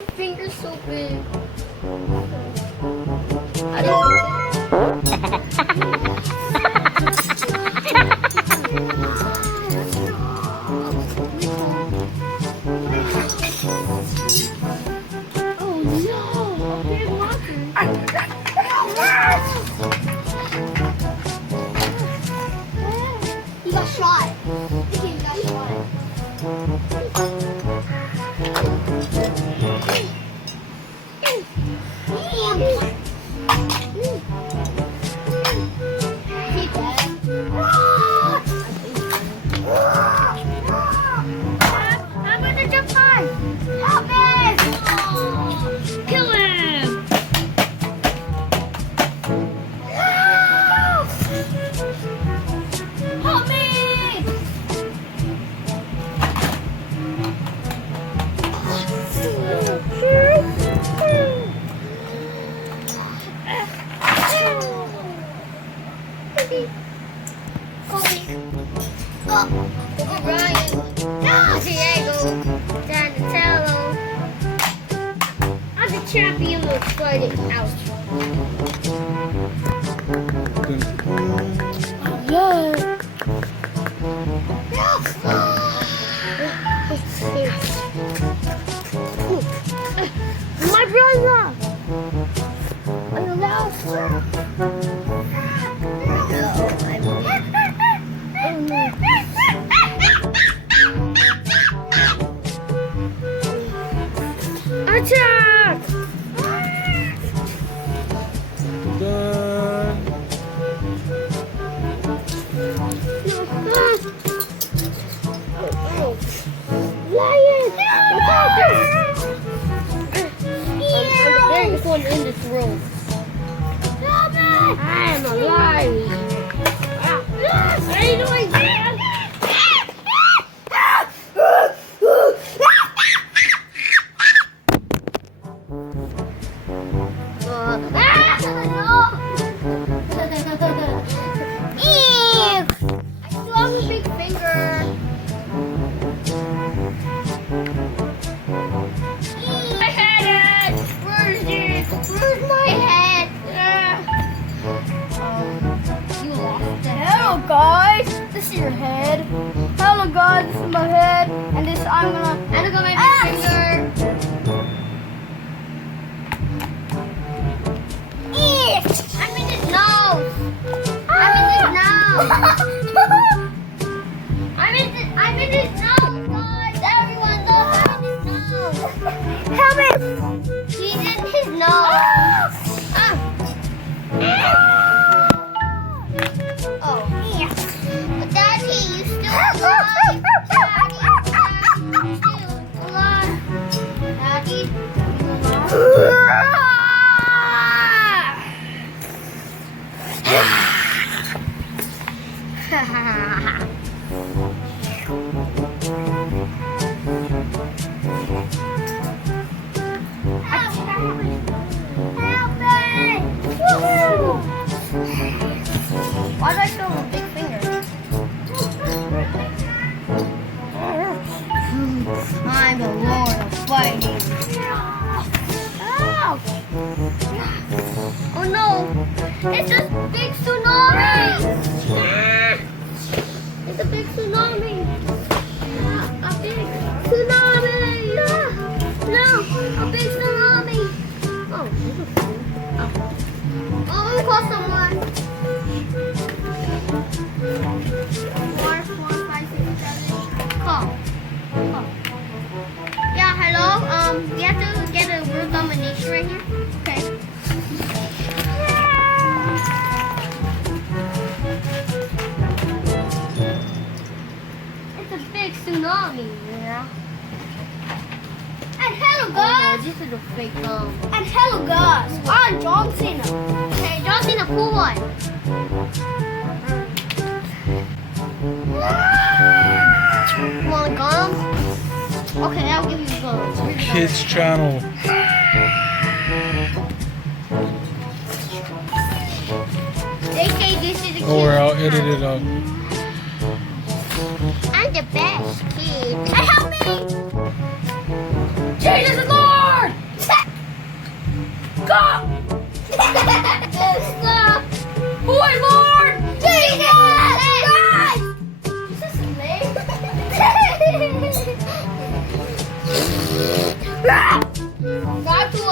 Finger's so big. I He got shot. The kid got shot. I'm gonna jump on. Help me! Kill him! Help me! Ryan, Diego, Donatello. I'm the champion of fighting out. Yeah. My brother. Attack! Done. Lion! I'm the one in this room. I am alive. What are you doing, man? I still have a big finger. My head! Where's it? Where's my head? You lost it. Hello guys, this is your head. Hello guys, this is my head, and this I'm gonna. And I got my big finger. I'm in his nose. I'm in his nose. I'm in his nose, guys. Everyone knows I'm in his nose. Help me! He's in his nose. Oh. But Daddy, you still alive. Daddy, you still alive. Daddy, you alive? Why do I still have a big finger? I'm the Lord of Fighting. Ow! Oh no! It's a big tsunami! It's a big tsunami! A big tsunami! No! A big tsunami! Oh, I'm gonna call someone. 4, 5, 6, 7. Call. Yeah, hello. We have to get a world domination right here. Okay. It's a big tsunami, yeah. And hello Oh guys! no, this is a fake And hello guys! I'm John Cena. Hey, John Cena, cool one. You want gum? Okay, I'll give you gum. Kids channel. They say this is a Or kid. I'll edit it out. I'm the best kid. Help me! Jesus is Lord! Got to